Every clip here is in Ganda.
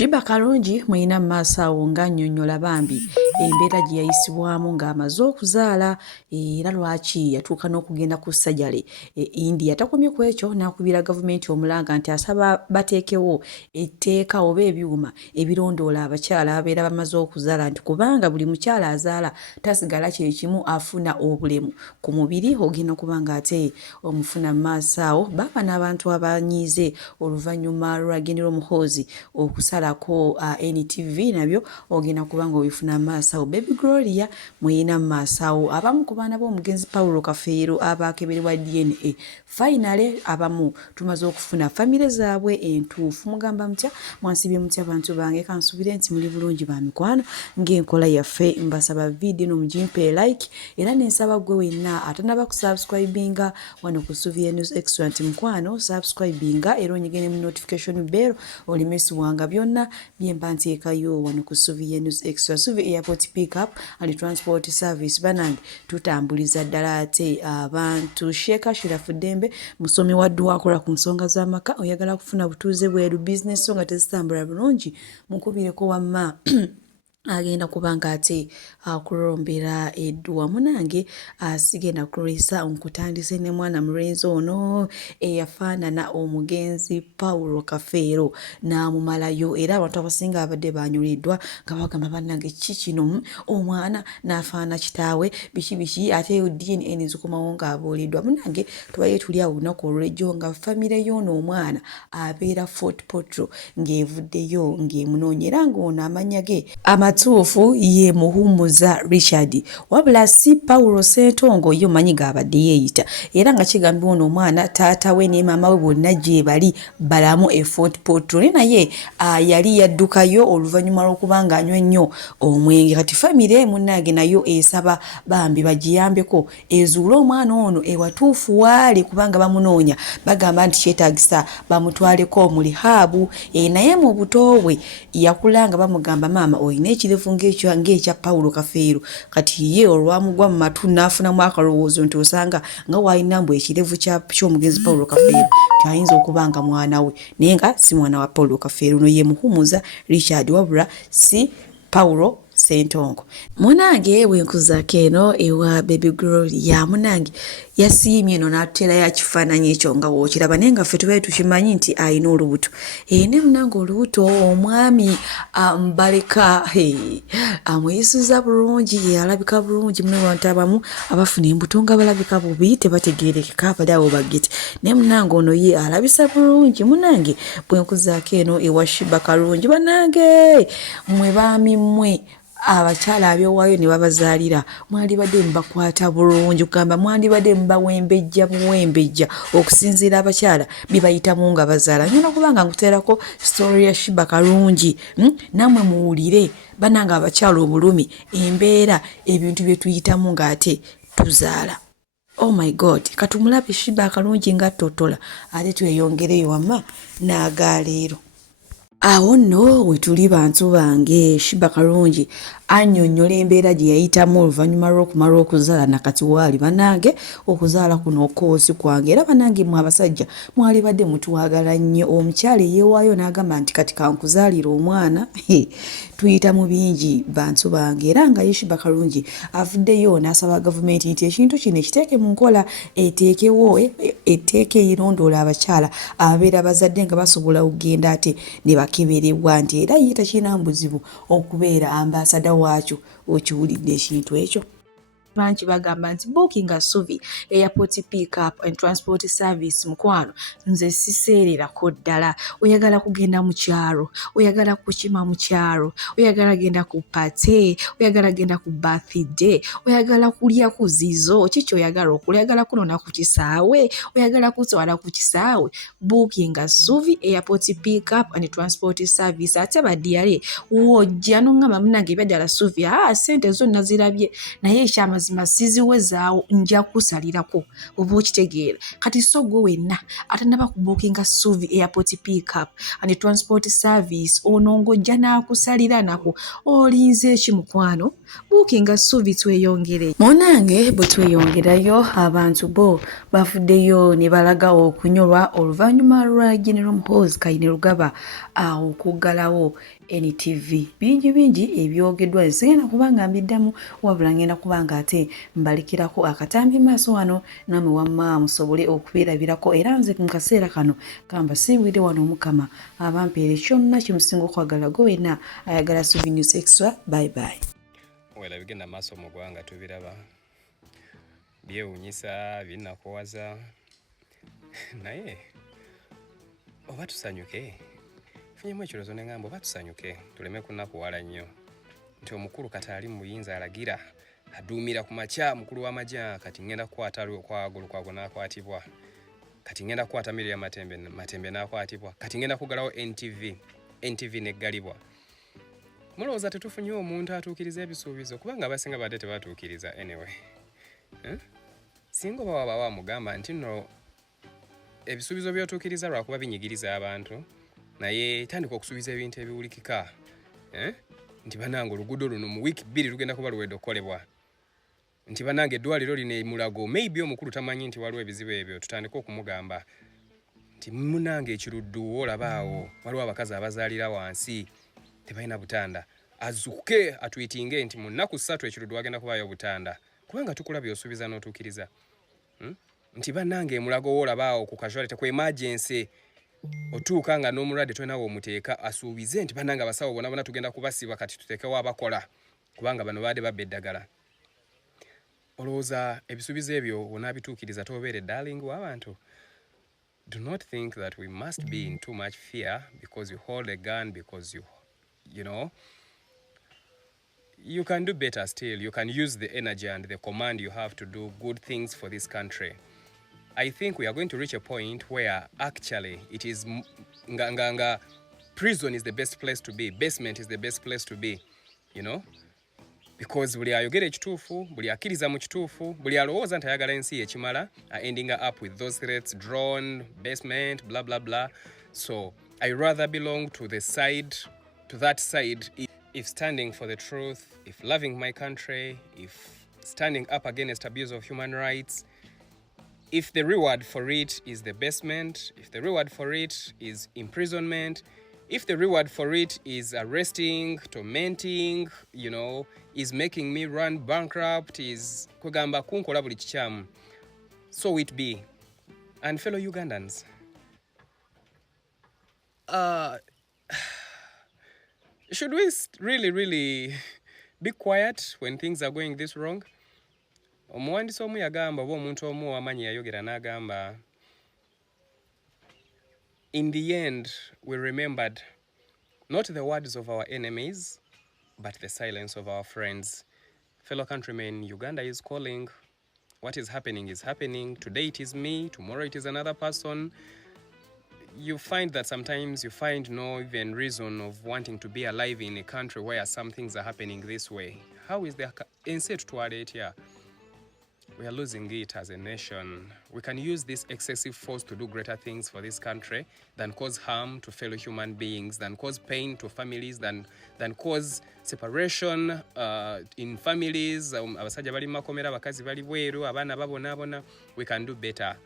Shiba Kalungi mwina maasawo ng'annyonnyola bambi embeera gye yayisibwamu ng'amaze okuzaala era lwaki yatuuka n'okugenda ku sajale India. Takomye ku ekyo n'akubira gavumenti omulanga nti asaba bateekewo etteeka oba ebyuma ebirondoola abakyala ababeera bamaze okuzaala nti kubanga buli mukyala azaala tasigala kye kimu afuna obulemu ku mubiri ogenda kuba ng'ate omufuna mu maaso awo. Baaba n'abantu abanyiize oluvannyuma lwagendera omuhoozi okusalako NTV nabyo ogenda kuba ng'obifuna mu maaso awo. Baby Gloria mwina mu maaso awo. Abamu ku baana b'omugenzi Paulo Kafeero abaakeberebwa DNA finally abamu tumaze okufuna famire zaabwe entuufu. Mugamba mutya mwansibye mutya bantu bange, kansubire nti muli bulungi ba mikwano ng'enkola yaffe. Mbasaba video no mugimpe like era nensaba gwe wenna atanaba kusubscribinga wano ku Suvie News Extra nti mukwano subscribinga era onyigene mu notification bell olimesi wanga byonna byemba nteekayo wano ku Suvie News Extra. Suvie Airport Pickup and Transport Service banange tutambuliza ddala ate abantu. Sheeka Shirafu Dembe musomi waddu akola ku nsonga z'amaka oyagala kufuna butuuze bweru business so nga tezitambula bulungi mukubireko wamma agenda kubanga ate akulombera edduwa munange asigenda kulisa nkutandise ne mwana mulenzi ono eyafaanana omugenzi Paulo Kafeero n'amumalayo era abantu abasinga abadde banyuliddwa nga bagamba bannange kiki kino omwana n'afaana kitaawe biki ate DNA nezikomawo ng'abuuliddwa. Munange tubaye tuli awo olunaku olw'ejjo nga famire y'ono omwana abeera Fort Portal ng'evuddeyo ng'emunoonye era ng'ono amanya ge amatuufu ye Muhumuza Richard wabula si Paulo Ssentongo yo manyi gaabadde yeeyita era nga kigambibwa ono omwana taata we ne maama we bonna gye bali balamu e Fort Portal naye yali yaddukayo oluvannyuma lw'okuba ng'anywa nnyo omwenge. Kati famire munnange nayo esaba bambi bagiyambeko ezuule omwana ono ewatuufu waali kubanga bamunoonya bagamba nti kyetaagisa bamutwaleko mu lihabu naye mu buto bwe yakulanga bamugamba maama oyina ekirevu ng'ekya Paulo Kafeero kati ye olwamugwa mu matu n'afunamu akalowoozo nti osanga nga waalina mbu ekirevu ky'omugenzi Paulo Kafeero kyayinza okuba nga mwana we naye nga si mwana wa Paulo Kafeero no ye Muhumuza Richard wabula si Paulo Ssentongo. Munange bwenkuzaako eno ewa Baby Gloria munange yasiimye eno n'atera ya kifaananyi ekyo nga wookiraba naye nga ffe tubaye tukimanyi nti ayina olubuto ne munange olubuto omwami Mbaleka amuyisiza bulungi alabika bulungi muno abantu abamu abafuna embuto nga balabika bubi tebategeerekeka bali awo bagete naye munange ono ye alabisa bulungi. Munange bwenkuzaako eno ewa Shiba Kalungi banange mwe baami mmwe abakyala abyowaayo ne babazaalira mwandibadde mubakwata bulungi kugamba mwandibadde mubawembejja buwembejja okusinziira abakyala bibayitamu nga bazaala. Nyina kubanga nkuteerako story ya Shiba Kalungi namwe muwulire bananga abakyala obulumi embeera ebintu bye tuyitamu ng'ate tuzaala. Oh my God, katumulabe Shiba Kalungi nga totola ate tweyongereyo wamma n'agaleero. Awo nno we tuli bantu bange Shiba Kalungi annyonnyola embeera gye yayitamu oluvannyuma lw'okumala okuzaala nakati waali banange okuzaala kuno okwosi kwange era banange mwe abasajja mwali badde mutuwagala nnyo. Omukyala eyeewaayo n'agamba nti kati kankuzaalira omwana tuyita mu bingi bantu bange era nga ye Shiba Kalungi avuddeyo n'asaba gavumenti nti ekintu kino ekiteeke mu nkola eteekewo etteeka erirondoola abakyala ababeera bazadde nga basobola okugenda ate ne bakeberebwa nti era ye takirina buzibu okubeera ambasada waakyo. Okiwulidde ekintu ekyo? Banki bagamba nti bookinga Suvie Airport Pickup and Transport Service mukwano nze siseererako ddala. Oyagala kugenda mu kyalo, oyagala kukima mu kyalo, oyagala genda ku pate, oyagala genda ku birthday, oyagala kulya ku zizo, kiki oyagala okulya, oyagala kunona ku kisaawe, oyagala kutwala ku kisaawe, bookinga Suvie Airport Pickup and Transport Service. Ate badiyale wojja n'ongamba munange ebyadala Suvie ssente zonna zirabye naye ekyama mazima siziwezaawo nja kusalirako oba okitegeera kati so gwe wenna atanaba kubuukinga Suvi Airport Pickup and Transport Service ono ng'ojja n'akusalira nako olinze eki mukwano buukinga Suvi tweyongere munange bwe tweyongerayo abantu bo bafuddeyo ne balaga okunyolwa oluvannyuma lwa General Muhoozi Kainerugaba okuggalawo NTV bingi ebyogeddwa nsigenda kubanga mbiddamu wabula ngenda kubanga ate mbalikirako akatambi maaso wano namwe wamma musobole okubeerabirako era nze mu kaseera kano kamba siibwidde wano Mukama abampeera kyonna kimusinga okwagala gwe wenna ayagala Suvi News Extra. Bye. Wela bigenda maaso mu ggwanga tubiraba byewuunyisa binnakuwaza naye oba tusanyuke funyemu ekirozo ne ngamba oba tusanyuke tuleme kunnakuwala nnyo nti omukulu kati ali mu buyinza alagira aduumira ku makya mukulu w'amagya kati ngenda kukwata kwagulu kwago n'akwatibwa kati ngenda kukwata Miriam Matembe n'akwatibwa kati ngenda kugalawo NTV neggalibwa. Mulowooza tetufunye omuntu atuukiriza ebisuubizo kubanga abasinga badde tebatuukiriza anyway. Singa baba bamugamba nti nno ebisuubizo by'otuukiriza lwakuba binyigiriza abantu naye tandika okusuubiza ebintu ebiwulikika nti banange oluguudo luno mu wiiki 2 lugenda kuba luwedde okukolebwa nti banange eddwaliro lino emulago maybe omukulu tamanyi nti waliwo ebizibu ebyo tutandika okumugamba nti munange ekiruddu olabaawo waliwo abakazi abazaalira wansi tebalina butanda azuke atwitinge nti mu nnaku 3 ekiruddu wagenda kubaayo butanda kubanga tukulabye osuubiza n'otuukiriza nti banange emulago wolabaawo ku casualty ku emergency otuuka nga n'omulwadde twenawo omuteeka asuubize nti banange abasawo bona tugenda kubasiba kati tuteekewo abakola kubanga bano baadde babba eddagala. Olowooza ebisuubizo ebyo onaabituukiriza tobeere darling w'abantu. Do not think that we must be in too much fear because you hold a gun, because you know you can do better still. You can use the energy and the command you have to do good things for this country. I think we are going to reach a point where actually it is prison is the best place to be, basement is the best place to be, you know, because buli ayogera ekituufu buli akkiriza mu kituufu buli alowooza nti ayagala ensi ekimala are ending up with those threats, drone, basement, blah blah blah. So I rather belong to that side if standing for the truth, if loving my country, if standing up against abuse of human rights. If the reward for it is the basement, if the reward for it is imprisonment, if the reward for it is arresting, tormenting, you know, is making me run bankrupt, is kugamba kunkola buli kikyamu, so it be. And fellow Ugandans, should we really be quiet when things are going this wrong? Omuwandiisi omu yagamba oba omuntu omu wamanyi yayogera n'agamba in the end we remembered not the words of our enemies but the silence of our friends. Fellow countrymen, Uganda is calling. What is happening. Today it is me, tomorrow it is another person. You find that sometimes you find no even reason of wanting to be alive in a country where some things are happening this way. How is there inset to it here? We are losing it as a nation. We can use this excessive force to do greater things for this country than cause harm to fellow human beings, than cause pain to families, than cause separation in families. Abasajja bali makomera, abakazi bali bweru, abaana babonabona. We can do better.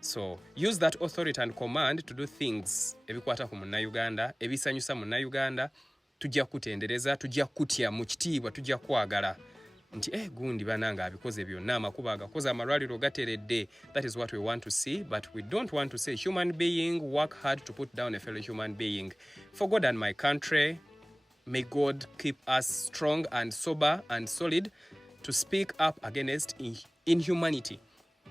So use that authority and command to do things ebikwata ku Munnayuganda, ebisanyusa Munnayuganda, tujja kutendereza, tujja kutya mu kitiibwa, tujja kwagala. Nti gundi bananga abikoze byonna amakuba agakoze amalwaliro gateredde. That is what we want to see, but we don't want to say human being work hard to put down a fellow human being. For God and my country, may God keep us strong and sober and solid to speak up against inhumanity.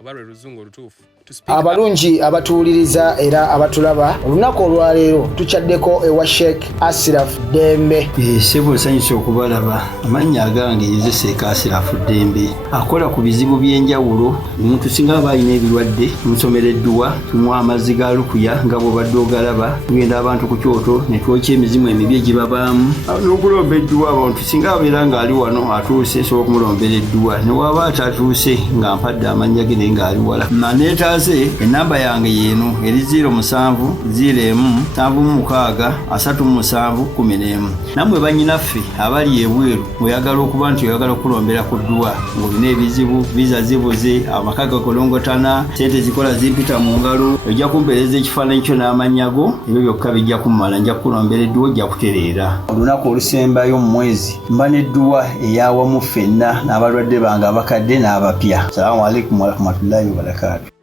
Oba lwe luzungu olutuufu Abalungi abatuwuliriza era abatulaba olunaku olwaleero tukyaddeko ewa Sheikh Ashraf Dembe. Sebo nsanyusa okubalaba. Amannya agange Yozefu Ashraf Dembe akola ku bizibu by'enjawulo. Omuntu singa aba alina ebirwadde tumusomereddwa, tumuwa amazzi ga lukuya nga bw'obadde ogalaba, tugenda abantu ku kyoto ne twokya emizimu emibi egibabaamu n'okulomba edduwa. Abantu singa abeera ng'ali wano atuuse nsobola okumulombera edduwa, ne waba atatuuse nga mpadde amannya ge naye ng'ali wala. Neetaaze enamba yange yeeno eri 0701763711. Nammwe bannyinaffe abali ebweru oyagala okuba nti oyagala okulombera ku dduwa ng'olina ebizibu, viza zibuze, amaka gakolongotana, sente zikola zimpita mu ngalo, ojja kumpeereza ekifaananyi kyo n'amannya go, ebyo byokka bijja kummala, nja kukulombera edduwa, ojja kutereera. Olunaku olusembayo mu mwezi mba n'edduwa ey'awamu ffenna n'abalwadde bange abakadde n'abapya. Salaamu alaikum warahmatullahi wabarakatuh.